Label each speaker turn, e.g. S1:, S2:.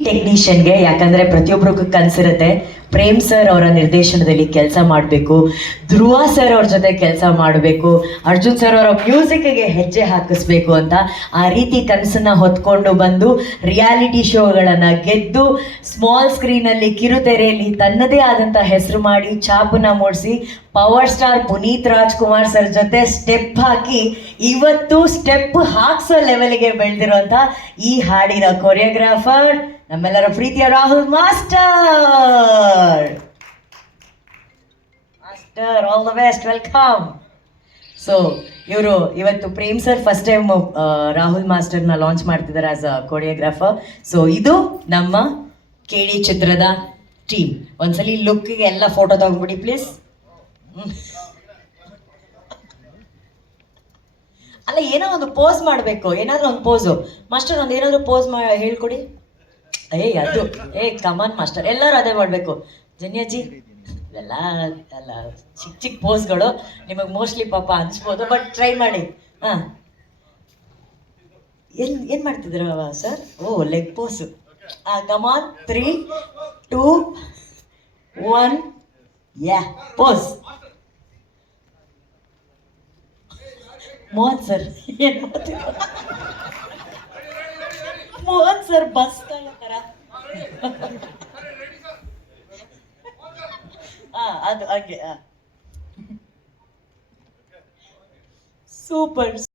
S1: ಟೆಕ್ನಿಷಿಯನ್ಗೆ ಯಾಕಂದ್ರೆ ಪ್ರತಿಯೊಬ್ಬರಿಗೂ ಕನ್ಸಿರುತ್ತೆ. ಪ್ರೇಮ್ ಸರ್ ಅವರ ನಿರ್ದೇಶನದಲ್ಲಿ ಕೆಲಸ ಮಾಡಬೇಕು. ಧ್ರುವ ಸರ್ ಅವ್ರ ಜೊತೆ ಕೆಲಸ ಮಾಡಬೇಕು. ಅರ್ಜುನ್ ಸರ್ ಅವರ ಮ್ಯೂಸಿಕ್ಗೆ ಹೆಜ್ಜೆ ಹಾಕಿಸ್ಬೇಕು ಅಂತ ಆ ರೀತಿ ಕನಸನ್ನ ಹೊತ್ಕೊಂಡು ಬಂದು ರಿಯಾಲಿಟಿ ಶೋಗಳನ್ನು ಗೆದ್ದು ಸ್ಮಾಲ್ ಸ್ಕ್ರೀನಲ್ಲಿ ಕಿರುತೆರೆಯಲ್ಲಿ ತನ್ನದೇ ಆದಂಥ ಹೆಸರು ಮಾಡಿ ಛಾಪನ್ನ ಮೂಡಿಸಿ power star Puneeth Rajkumar sir ಜೊತೆ ಸ್ಟೆಪ್ ಹಾಕಿ ಇವತ್ತು ಸ್ಟೆಪ್ ಹಾಕ್ಸೋ ಲೆವೆಲ್ಗೆ ಬೆಳೆದಿರುವಂಥ ಈ ಹಾಡಿನ ಕೊರಿಯೋಗ್ರಾಫರ್ ನಮ್ಮೆಲ್ಲರ ಪ್ರೀತಿಯ Rahul master. Master all the best welcome so ಇವರು ಇವತ್ತು Prem sir first time Rahul ಮಾಸ್ಟರ್ನ launch ಮಾಡ್ತಿದ್ದಾರೆ ಆಸ್ ಅ ಕೊರಿಯೋಗ್ರಾಫರ್ ಸೊ ಇದು ನಮ್ಮ ಕೆ ಡಿ ಚಿತ್ರದ ಟೀಮ್ ಒಂದ್ಸಲಿ ಲುಕ್ಗೆ ಎಲ್ಲ ಫೋಟೋ ತಗೊಂಡ್ಬಿಡಿ ಪ್ಲೀಸ್ ಅಲ್ಲ, ಏನೋ ಒಂದು ಪೋಸ್ ಮಾಡಬೇಕು. ಏನಾದರೂ ಒಂದು ಪೋಸು ಮಾಸ್ಟರ್, ಒಂದು ಏನಾದರೂ ಪೋಸ್ ಮಾ, ಹೇಳ್ಕೊಡಿ. ಏಯ್ ಅದು, ಏ ಕಮನ್ ಮಾಸ್ಟರ್ ಎಲ್ಲರೂ ಅದೇ ಮಾಡಬೇಕು. ಜನ್ಯಾಜಿ ಎಲ್ಲ ಅಲ್ಲ ಚಿಕ್ಕ ಚಿಕ್ಕ ಪೋಸ್ಗಳು. ನಿಮಗೆ ಮೋಸ್ಟ್ಲಿ ಪಾಪ ಅನ್ಸ್ಬೋದು ಬಟ್ ಟ್ರೈ ಮಾಡಿ. ಹಾಂ. ಏನು ಏನು ಮಾಡ್ತಿದ್ದೀರ sir O leg pose come on three two one yeah pose Mohan sir ಏನು ಮೋಹನ್ ಸರ್ ಬಸ್ ಥರ ಹಾ ಅದು ಹಾಗೆ ಸೂಪರ್